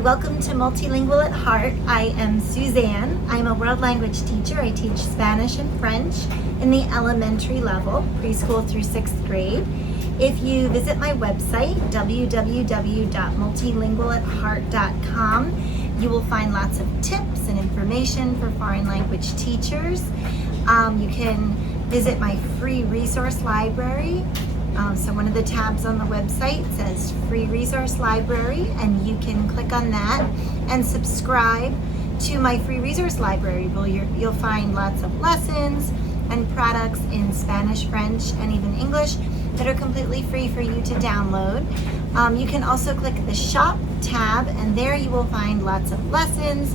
welcome to Multilingual at Heart. I am Suzanne. I'm a world language teacher. I teach Spanish and French in the elementary level, preschool through 6th grade. If you visit my website, www.multilingualatheart.com, you will find lots of tips and information for foreign language teachers. You can visit my free resource library. So one of the tabs on the website says free resource library, and you can click on that and subscribe to my free resource library where you'll find lots of lessons and products in Spanish, French, and even English that are completely free for you to download. You can also click the shop tab, and there you will find lots of lessons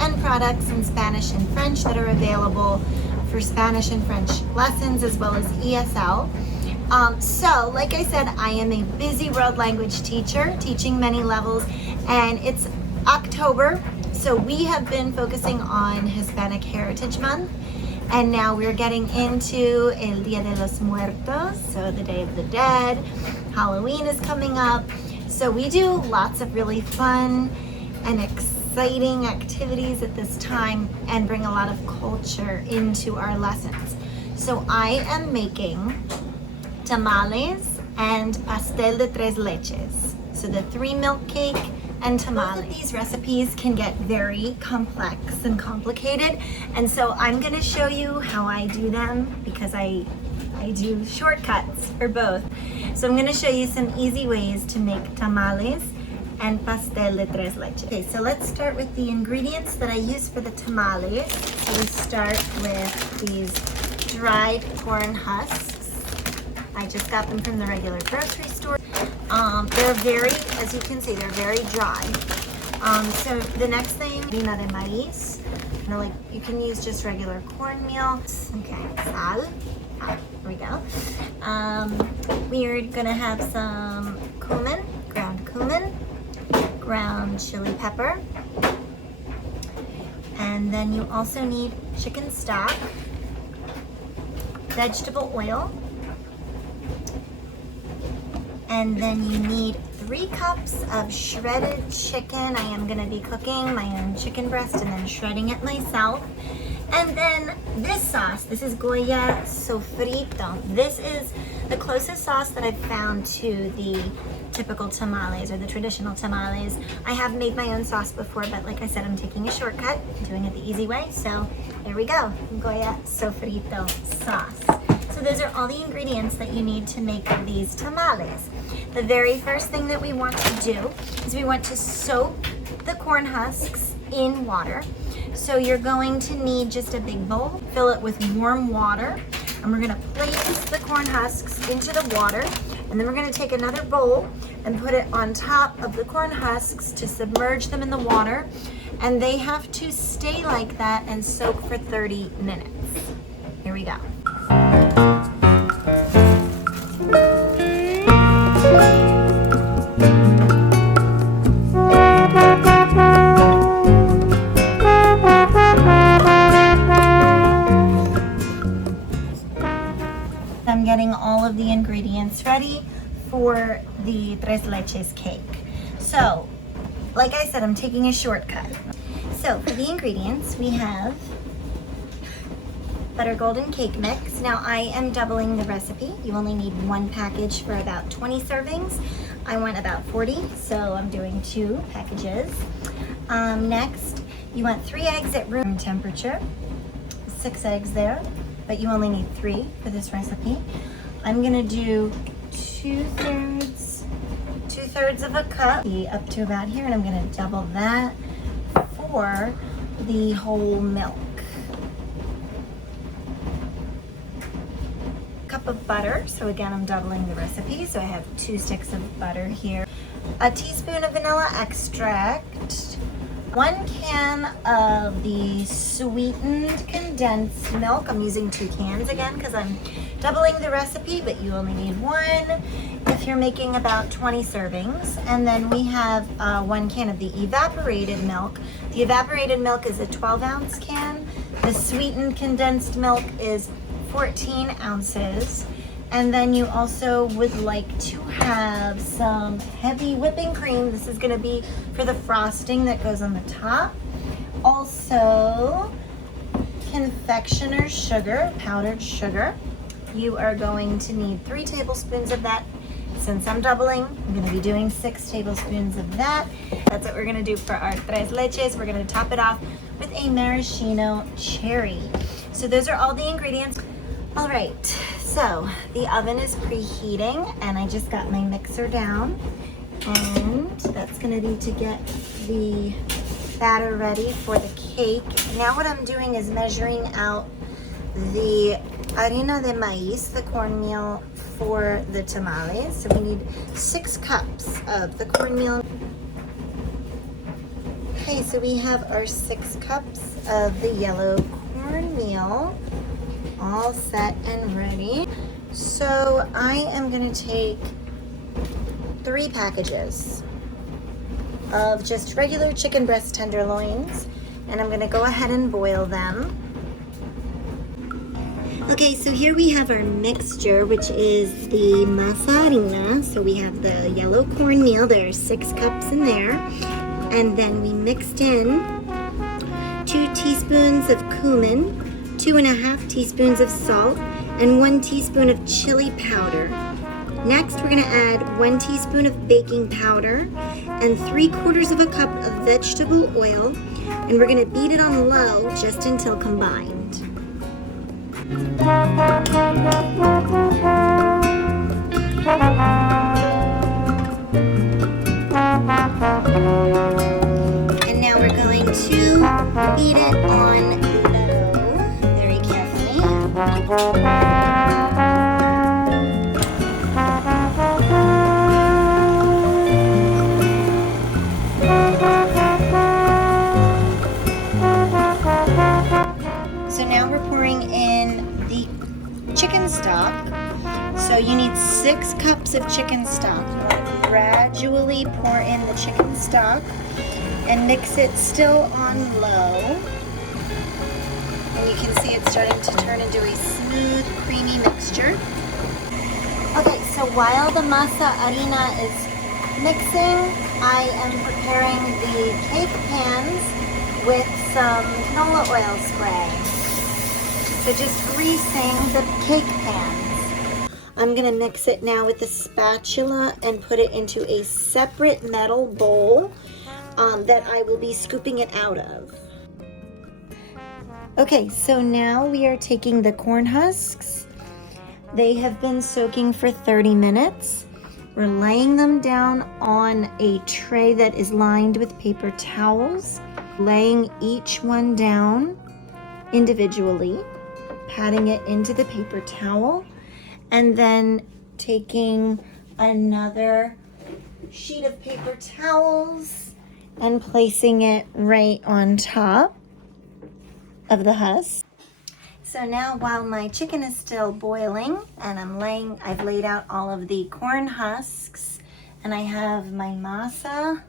and products in Spanish and French that are available for Spanish and French lessons as well as ESL. So, like I said, I am a busy world language teacher teaching many levels, and it's October, so we have been focusing on Hispanic Heritage Month, and now we're getting into El Día de los Muertos, so the Day of the Dead. Halloween is coming up, so we do lots of really fun and exciting activities at this time and bring a lot of culture into our lessons. So I am making tamales and pastel de tres leches. So the 3 milk cake and tamales. Both of these recipes can get very complex and complicated, and so I'm gonna show you how I do them because I do shortcuts for both. So I'm gonna show you some easy ways to make tamales and pastel de tres leches. Okay, so let's start with the ingredients that I use for the tamales. So we start with these dried corn husks. I just got them from the regular grocery store. They're very, as you can see, they're very dry. So the next thing, harina de maíz. You can use just regular cornmeal. Okay, sal. Here we go. We're gonna have some cumin, ground chili pepper, and then you also need chicken stock, vegetable oil, and then you need 3 cups of shredded chicken. I am going to be cooking my own chicken breast and then shredding it myself. And then this sauce, this is Goya sofrito. This is the closest sauce that I've found to the typical tamales or the traditional tamales. I have made my own sauce before, but like I said, I'm taking a shortcut, doing it the easy way. So here we go, Goya sofrito sauce. So those are all the ingredients that you need to make these tamales. The very first thing that we want to do is we want to soak the corn husks in water. So you're going to need just a big bowl, fill it with warm water, and we're gonna place the corn husks into the water, and then we're gonna take another bowl and put it on top of the corn husks to submerge them in the water, and they have to stay like that and soak for 30 minutes. Here we go. I'm getting all of the ingredients ready for the tres leches cake. So, like I said, I'm taking a shortcut. So, for the ingredients, we have butter golden cake mix. Now, I am doubling the recipe. You only need 1 package for about 20 servings. I want about 40, so I'm doing 2 packages. Next, you want 3 eggs at room temperature. 6 eggs there, but you only need 3 for this recipe. I'm gonna do 2/3 of a cup, up to about here, and I'm gonna double that for the whole milk. Cup of butter, so again, I'm doubling the recipe, so I have 2 sticks of butter here. A teaspoon of vanilla extract, 1 can of the sweetened condensed milk. I'm using 2 cans again because I'm doubling the recipe, but you only need 1 if you're making about 20 servings. And then we have 1 can of the evaporated milk. The evaporated milk is a 12-ounce can. The sweetened condensed milk is 14 ounces. And then you also would like to have some heavy whipping cream. This is gonna be for the frosting that goes on the top. Also, confectioner's sugar, powdered sugar. You are going to need 3 tablespoons of that. Since I'm doubling, I'm gonna be doing 6 tablespoons of that. That's what we're gonna do for our tres leches. We're gonna top it off with a maraschino cherry. So those are all the ingredients. All right, so the oven is preheating and I just got my mixer down. And that's gonna be to get the batter ready for the cake. Now what I'm doing is measuring out the harina de maíz, the cornmeal for the tamales. So we need 6 cups of the cornmeal. Okay, so we have our 6 cups of the yellow cornmeal all set and ready. So I am gonna take 3 packages of just regular chicken breast tenderloins, and I'm gonna go ahead and boil them. Okay, so here we have our mixture, which is the masa harina. So we have the yellow cornmeal, there are 6 cups in there. And then we mixed in 2 teaspoons of cumin, 2.5 teaspoons of salt, and 1 teaspoon of chili powder. Next, we're gonna add 1 teaspoon of baking powder and 3/4 of a cup of vegetable oil. And we're gonna beat it on low just until combined. And now we're going to beat it on low very carefully. So now we're pouring in the chicken stock. So you need 6 cups of chicken stock. Gradually pour in the chicken stock and mix it still on low. And you can see it's starting to turn into a smooth, creamy mixture. Okay, so while the masa harina is mixing, I am preparing the cake pans with some canola oil spray. So just greasing the cake pans. I'm gonna mix it now with a spatula and put it into a separate metal bowl that I will be scooping it out of. Okay, so now we are taking the corn husks. They have been soaking for 30 minutes. We're laying them down on a tray that is lined with paper towels, laying each one down individually, patting it into the paper towel, and then taking another sheet of paper towels and placing it right on top of the husk. So now while my chicken is still boiling and I've laid out all of the corn husks and I have my masa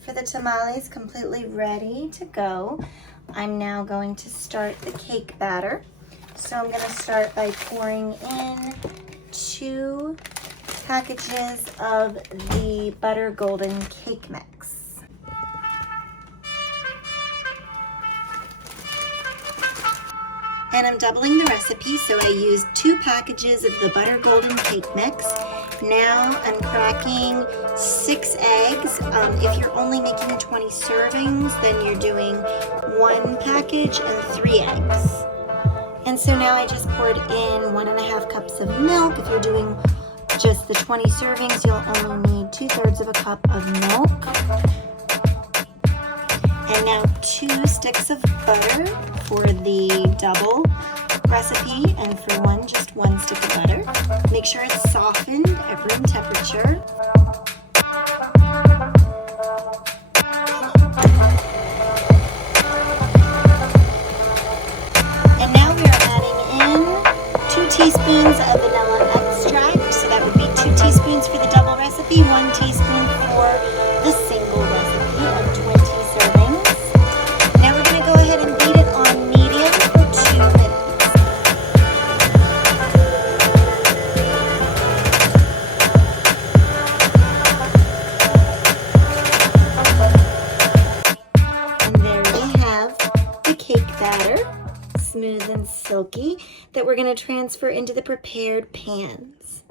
for the tamales completely ready to go, I'm now going to start the cake batter. So I'm gonna start by pouring in 2 packages of the butter golden cake mix. And I'm doubling the recipe, so I used 2 packages of the butter golden cake mix. Now I'm cracking 6 eggs. If you're only making 20 servings, then you're doing 1 package and 3 eggs. And so now I just poured in 1.5 cups of milk. If you're doing just the 20 servings, you'll only need 2/3 of a cup of milk. And now 2 sticks of butter for the double recipe, and for just one stick of butter. Make sure it's softened at room temperature. And now we are adding in 2 teaspoons of vanilla extract. So that would be 2 teaspoons for the double recipe, 1 teaspoon for the single recipe of 20 servings. Now we're going to go ahead and beat it on medium for 2 minutes. smooth and silky that we're going to transfer into the prepared pans.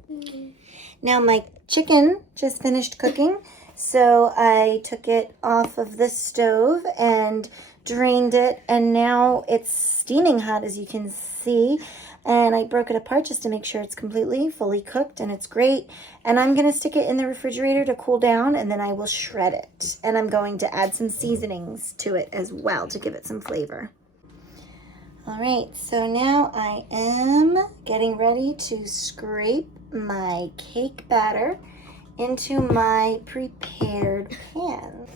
Now my chicken just finished cooking, so I took it off of the stove and drained it, and now it's steaming hot, as you can see. And I broke it apart just to make sure it's completely fully cooked, and it's great. And I'm going to stick it in the refrigerator to cool down, and then I will shred it. And I'm going to add some seasonings to it as well to give it some flavor. All right, so now I am getting ready to scrape my cake batter into my prepared pan.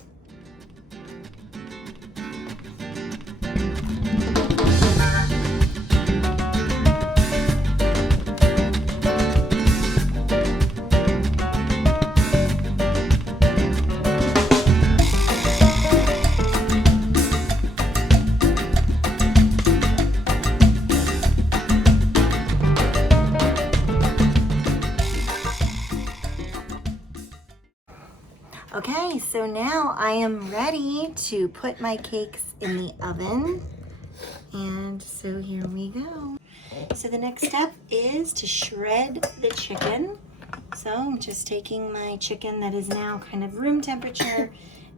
Okay, so now I am ready to put my cakes in the oven. And so here we go. So the next step is to shred the chicken. So I'm just taking my chicken that is now kind of room temperature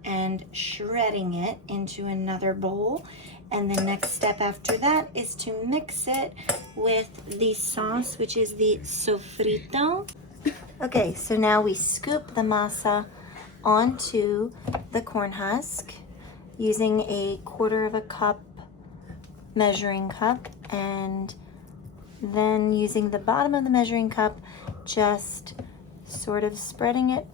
and shredding it into another bowl. And the next step after that is to mix it with the sauce, which is the sofrito. Okay, so now we scoop the masa onto the corn husk using a 1/4 cup measuring cup, and then using the bottom of the measuring cup, just sort of spreading it.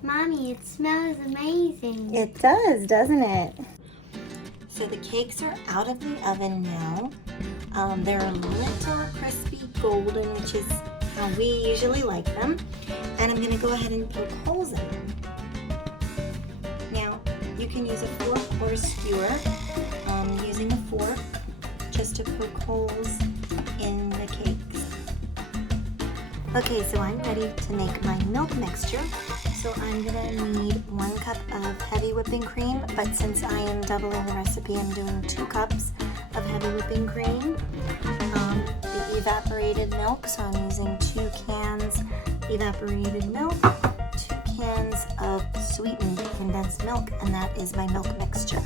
Mommy, it smells amazing. It does, doesn't it? So the cakes are out of the oven now. They're a little crispy golden, which is how we usually like them. And I'm gonna go ahead and poke holes in them. Now, you can use a fork or a skewer. Using a fork just to poke holes in the cakes. Okay, so I'm ready to make my milk mixture. So I'm gonna need 1 cup of heavy whipping cream, but since I am doubling the recipe, I'm doing 2 cups of heavy whipping cream. The evaporated milk, so I'm using 2 cans evaporated milk, 2 cans of sweetened condensed milk, and that is my milk mixture.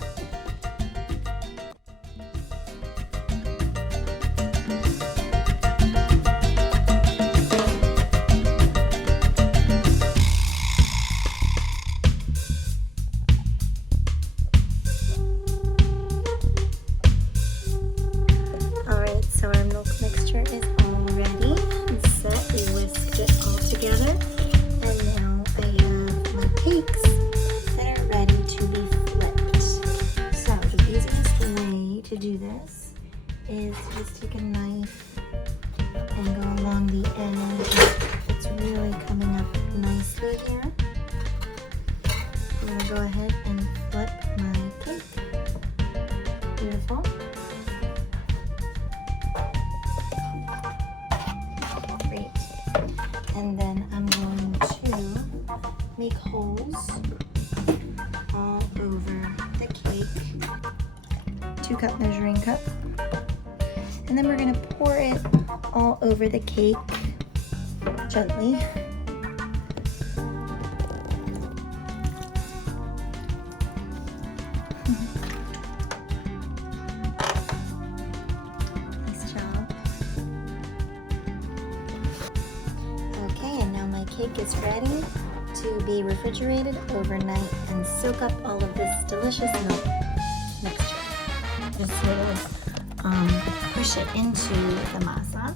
So our milk mixture is all ready and set. We whisked it all together, and now I have my cakes that are ready to be flipped. So the easiest way to do this is just take a knife and go along the edge. It's really coming up nicely here. I'm going to go ahead and flip my cake. Beautiful. And then I'm going to make holes all over the cake. 2 cup measuring cup. And then we're going to pour it all over the cake gently. Nice job. Cake is ready to be refrigerated overnight and soak up all of this delicious milk mixture. Just push it into the masa.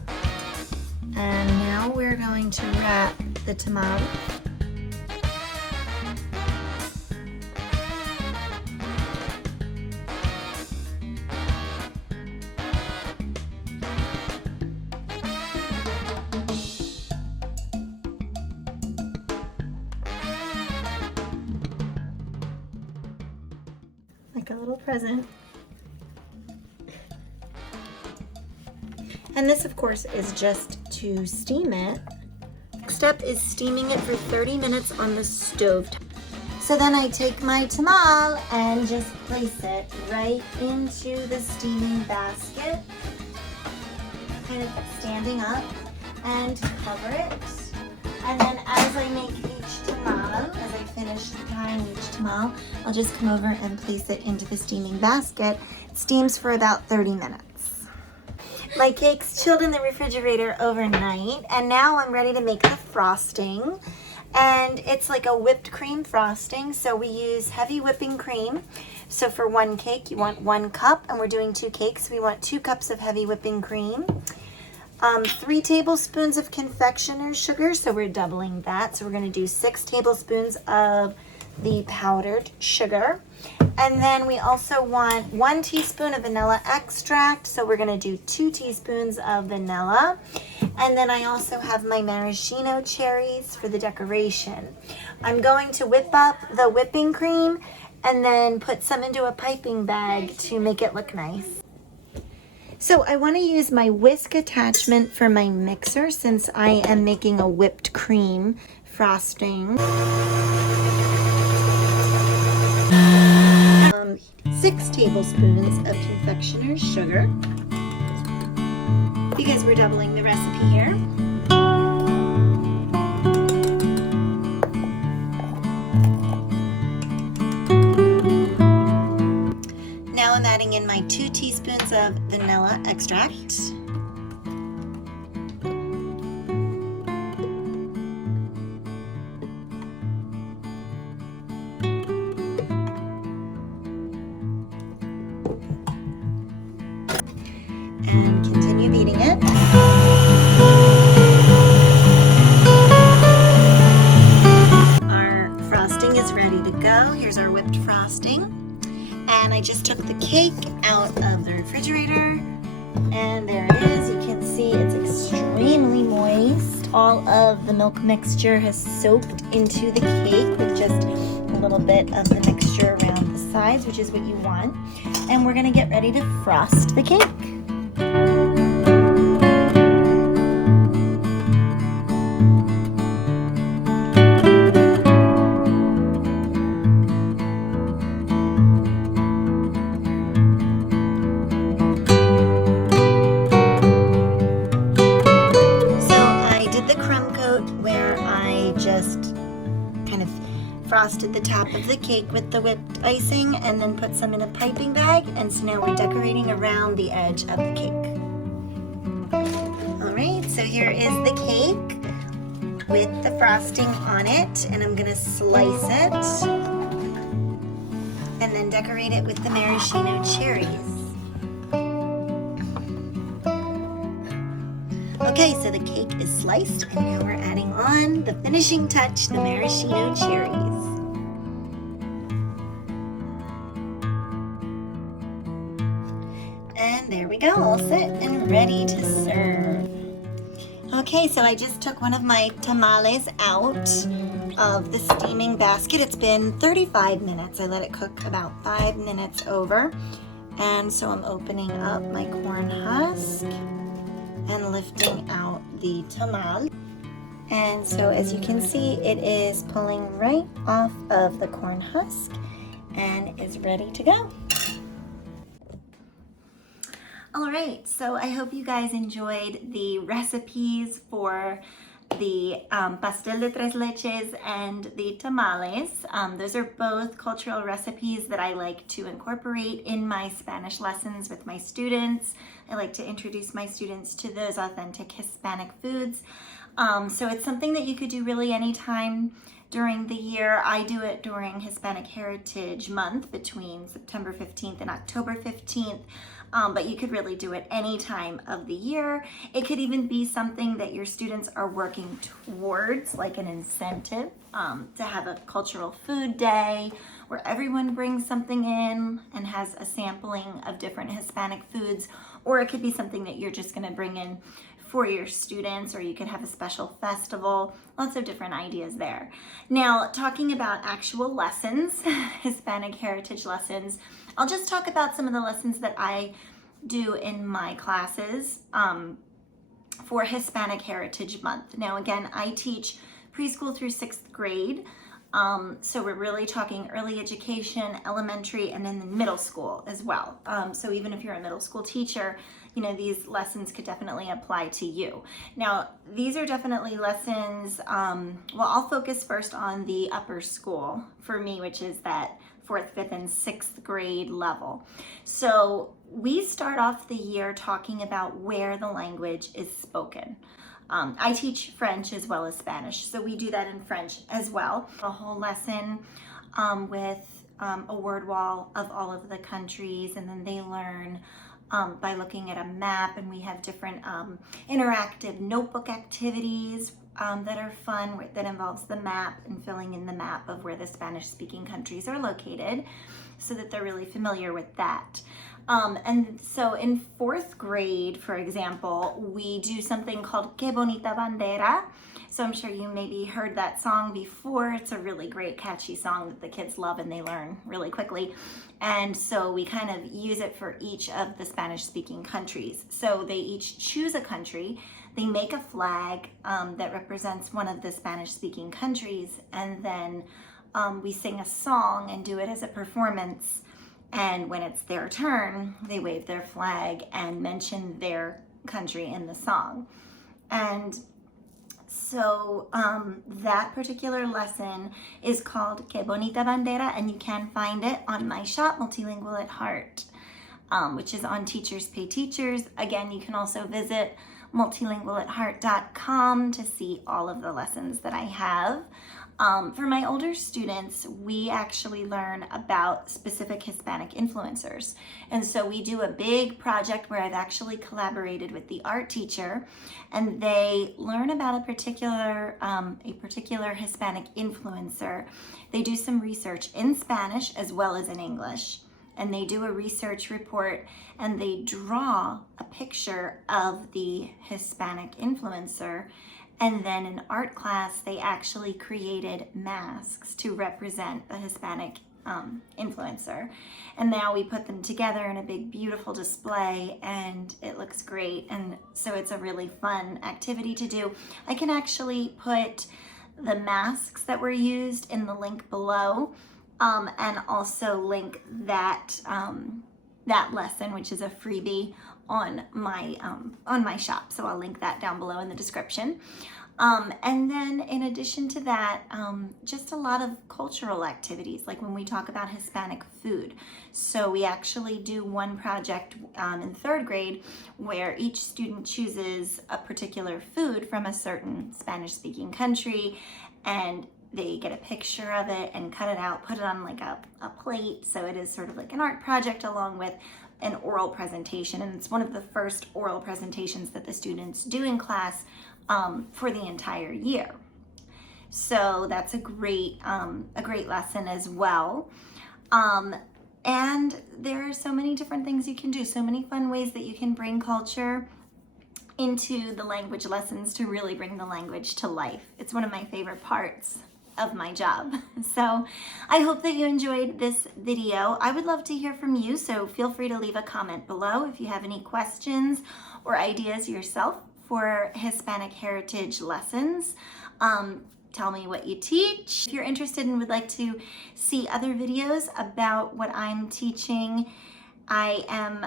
And now we're going to wrap the tamale. Like a little present. And this, of course, is just to steam it. Next step is steaming it for 30 minutes on the stove. So So then I take my tamal and just place it right into the steaming basket, kind of standing up, and cover it. And then as I make each tamal, as I finish frying each tamal, I'll just come over and place it into the steaming basket. It steams for about 30 minutes. My cake's chilled in the refrigerator overnight, and now I'm ready to make the frosting. And it's like a whipped cream frosting, so we use heavy whipping cream. So for one cake, you want 1 cup, and we're doing 2 cakes. We want 2 cups of heavy whipping cream. 3 tablespoons of confectioner's sugar, so we're doubling that. So we're going to do 6 tablespoons of the powdered sugar. And then we also want 1 teaspoon of vanilla extract, so we're going to do 2 teaspoons of vanilla. And then I also have my maraschino cherries for the decoration. I'm going to whip up the whipping cream and then put some into a piping bag to make it look nice. So I want to use my whisk attachment for my mixer since I am making a whipped cream frosting. 6 tablespoons of confectioner's sugar because we're doubling the recipe here. Now I'm adding in my 2 teaspoons of vanilla extract. And continue beating it. Our frosting is ready to go. Here's our whipped frosting. And I just took the cake out of the refrigerator. And there it is. You can see it's extremely moist. All of the milk mixture has soaked into the cake with just a little bit of the mixture around the sides, which is what you want. And we're going to get ready to frost the cake. Frosted the top of the cake with the whipped icing and then put some in a piping bag, and so now we're decorating around the edge of the cake. Alright, so here is the cake with the frosting on it, and I'm going to slice it and then decorate it with the maraschino cherries. Okay, so the cake is sliced, and now we're adding on the finishing touch, the maraschino cherries. And there we go, all set and ready to serve. Okay, so I just took one of my tamales out of the steaming basket. It's been 35 minutes. I let it cook about 5 minutes over. And so I'm opening up my corn husk and lifting out the tamal. And so as you can see, it is pulling right off of the corn husk and is ready to go. All right, so I hope you guys enjoyed the recipes for the pastel de tres leches and the tamales. Those are both cultural recipes that I like to incorporate in my Spanish lessons with my students. I like to introduce my students to those authentic Hispanic foods. So it's something that you could do really anytime during the year. I do it during Hispanic Heritage Month between September 15th and October 15th. But you could really do it any time of the year. It could even be something that your students are working towards, like an incentive to have a cultural food day where everyone brings something in and has a sampling of different Hispanic foods. Or it could be something that you're just gonna bring in for your students, or you could have a special festival. Lots of different ideas there. Now, talking about actual lessons, Hispanic Heritage lessons, I'll just talk about some of the lessons that I do in my classes for Hispanic Heritage Month. Now, again, I teach preschool through 6th grade. So we're really talking early education, elementary, and then middle school as well. So even if you're a middle school teacher, you know, these lessons could definitely apply to you. Now, these are definitely lessons, well, I'll focus first on the upper school for me, which is that 4th, 5th, and 6th grade level. So we start off the year talking about where the language is spoken. I teach French as well as Spanish, so we do that in French as well. A whole lesson with a word wall of all of the countries, and then they learn by looking at a map, and we have different interactive notebook activities that are fun, that involves the map and filling in the map of where the Spanish-speaking countries are located, so that they're really familiar with that. And so in 4th grade, for example, we do something called Que Bonita Bandera. So I'm sure you maybe heard that song before. It's a really great, catchy song that the kids love and they learn really quickly. And so we kind of use it for each of the Spanish-speaking countries. So they each choose a country. They make a flag that represents one of the Spanish-speaking countries, and then we sing a song and do it as a performance. And when it's their turn, they wave their flag and mention their country in the song. And so that particular lesson is called Que Bonita Bandera, and you can find it on my shop, Multilingual at Heart, which is on Teachers Pay Teachers. Again, you can also visit multilingualatheart.com to see all of the lessons that I have. For my older students, we actually learn about specific Hispanic influencers. And so we do a big project where I've actually collaborated with the art teacher, and they learn about a particular Hispanic influencer. They do some research in Spanish as well as in English. And they do a research report, and they draw a picture of the Hispanic influencer. And then in art class, they actually created masks to represent the Hispanic influencer. And now we put them together in a big, beautiful display, and it looks great. And so it's a really fun activity to do. I can actually put the masks that were used in the link below, and also link that lesson, which is a freebie, on my shop. So I'll link that down below in the description. And then in addition to that, just a lot of cultural activities, like when we talk about Hispanic food. So we actually do one project in 3rd grade where each student chooses a particular food from a certain Spanish-speaking country, and they get a picture of it and cut it out, put it on like a plate. So it is sort of like an art project along with an oral presentation. And it's one of the first oral presentations that the students do in class for the entire year. So that's a great lesson as well. And there are so many different things you can do, so many fun ways that you can bring culture into the language lessons to really bring the language to life. It's one of my favorite parts of my job. So I hope that you enjoyed this video. I would love to hear from you, so feel free to leave a comment below if you have any questions or ideas yourself for Hispanic Heritage lessons. Tell me what you teach. If you're interested and would like to see other videos about what I'm teaching, I am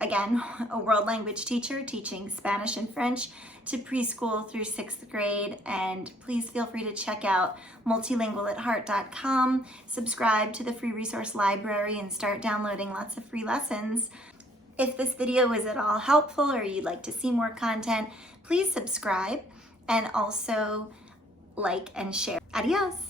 again, a world language teacher teaching Spanish and French to preschool through 6th grade, and please feel free to check out multilingualatheart.com, subscribe to the free resource library, and start downloading lots of free lessons. If this video was at all helpful or you'd like to see more content, please subscribe and also like and share. Adios!